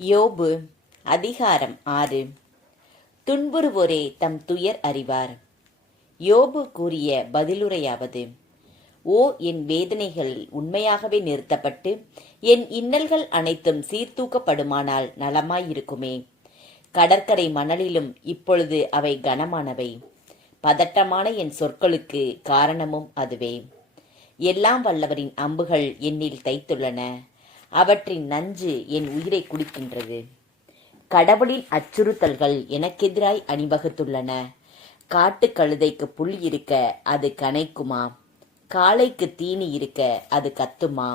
யோபு அதிகாரம் 6. துன்புறுவோரே தம் துயர் அறிவார். யோபு கூறிய பதிலுரையாவது: ஓ, என் வேதனைகள் உண்மையாகவே நிறுத்தப்பட்டு என் இன்னல்கள் அனைத்தும் சீர்தூக்கப்படுமானால் நலமாயிருக்குமே. கடற்கரை மணலிலும் இப்பொழுது அவை கனமானவை. பதட்டமான என் சொற்களுக்கு காரணமும் அதுவே. எல்லாம் வல்லவரின் அம்புகள் என்னில் தைத்துள்ளன. அவற்றின் நஞ்சு என் உயிரை குடிக்கின்றது. கடவுளின் அச்சுறுத்தல்கள் எனக்கெதிராய் அணிவகுத்துள்ளன. காட்டு கழுதைக்கு புல் இருக்க அது கனைக்குமா? காளைக்கு தீனி இருக்க அது கத்துமா?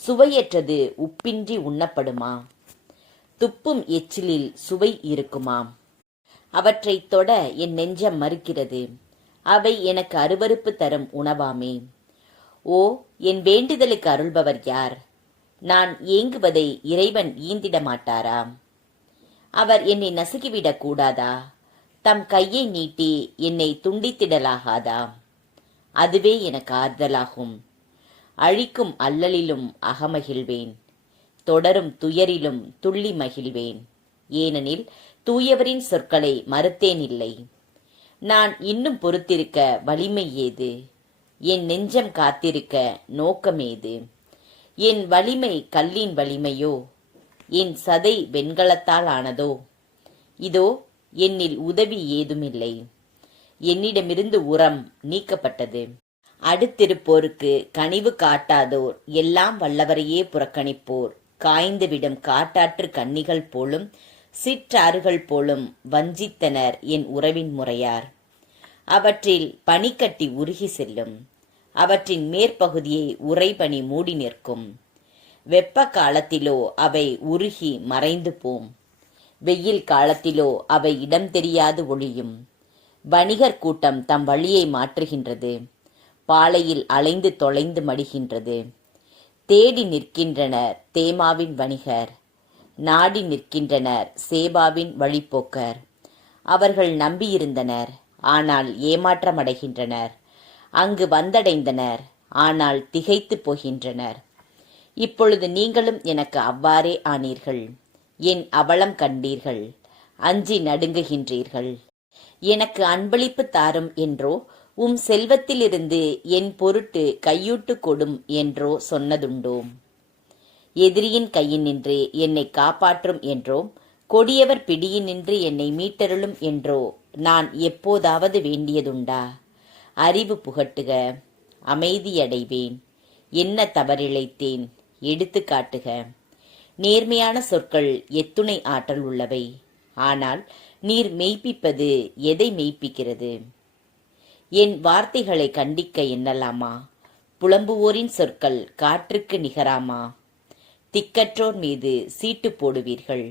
சுவையற்றது உப்பின்றி உண்ணப்படுமா? துப்பும் எச்சிலில் சுவை இருக்குமா? அவற்றை தொட என் நெஞ்சம் மறுக்கிறது. அவை எனக்கு அருவருப்பு தரும் உணவாமே. ஓ, என் வேண்டுதலுக்கு அருள்பவர் யார்? நான் ஏங்குவதை இறைவன் ஈந்திட மாட்டாரா? அவர் என்னை நசுக்கிவிடக் கூடாதா? தம் கையை நீட்டி என்னை துண்டித்திடலாகாதா? அதுவே எனக்கு ஆறுதலாகும். அழிக்கும் அல்லலிலும் அகமகிழ்வேன். தொடரும் துயரிலும் துள்ளி மகிழ்வேன். ஏனெனில் தூயவரின் சொற்களை மறுத்தேனில்லை. நான் இன்னும் பொறுத்திருக்க வலிமை ஏது? என் நெஞ்சம் காத்திருக்க நோக்கமேது? என் வலிமை கல்லின் வலிமையோ? என் சதை வெண்கலத்தால் ஆனதோ? இதோ என்னில் உதவி ஏதுமில்லை. என்னிடமிருந்து உரம் நீக்கப்பட்டது. அடுத்திருப்போருக்கு கனிவு காட்டாதோர் எல்லாம் வல்லவரையே புறக்கணிப்போர் காய்ந்துவிடும் காட்டாற்று கன்னிகள் போலும் சிற்றாறுகள் போலும் வஞ்சித்தனர் என் உறவின் முறையார். அவற்றில் பனிக்கட்டி உருகி செல்லும். அவற்றின் மேற்பகுதியை உறைபனி மூடி நிற்கும். வெப்ப காலத்திலோ அவை உருகி மறைந்து போம். வெயில் காலத்திலோ அவை இடம் தெரியாது ஒளியும். வணிகர் கூட்டம் தம் வழியை மாற்றுகின்றது. பாலையில் அலைந்து தொலைந்து மடிகின்றது. தேடி நிற்கின்றனர் தேமாவின் வணிகர். நாடி நிற்கின்றனர் சேபாவின் வழிப்போக்கர். அவர்கள் நம்பியிருந்தனர், ஆனால் ஏமாற்றமடைகின்றனர். அங்கு வந்தடைந்தனர், ஆனால் திகைத்து போகின்றனர். இப்பொழுது நீங்களும் எனக்கு அவ்வாறே ஆனீர்கள். என் அவலம் கண்டீர்கள், அஞ்சி நடுங்குகின்றீர்கள். எனக்கு அன்பளிப்பு தாரும் என்றோ, உம் செல்வத்திலிருந்து என் பொருட்டு கையூட்டு கொடும் என்றோ சொன்னதுண்டோ? எதிரியின் கையினின்று என்னை காப்பாற்றும் என்றோ, கொடியவர் பிடியினின்று என்னை மீட்டருளும் என்றோ நான் எப்போதாவது வேண்டியதுண்டா? அறிவு புகட்டுக, அமைதியடைவேன். என்ன தவறிழைத்தேன்? எடுத்து காட்டுக. நேர்மையான சொற்கள் எத்துணை ஆற்றல் உள்ளவை. ஆனால் நீர் மெய்ப்பிப்பது எதை மெய்ப்பிக்கிறது? என் வார்த்தைகளை கண்டிக்க எண்ணலாமா? புலம்புவோரின் சொற்கள் காற்றுக்கு நிகராமா? திக்கற்றோர் மீது சீட்டு போடுவீர்கள்.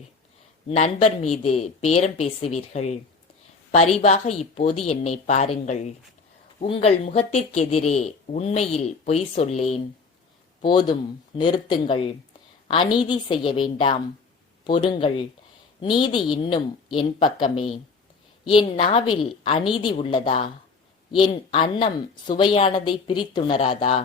நண்பர் மீது பேரம் பேசுவீர்கள். பரிவாக இப்போது என்னை பாருங்கள். உங்கள் முகத்திற்கெதிரே உண்மையில் பொய் சொல்லேன். போதும், நிறுத்துங்கள். அநீதி செய்ய வேண்டாம், பொறுங்கள். நீதி இன்னும் என் பக்கமே. என் நாவில் அநீதி உள்ளதா? என் அன்னம் சுவையானதை பிரித்துணராதா?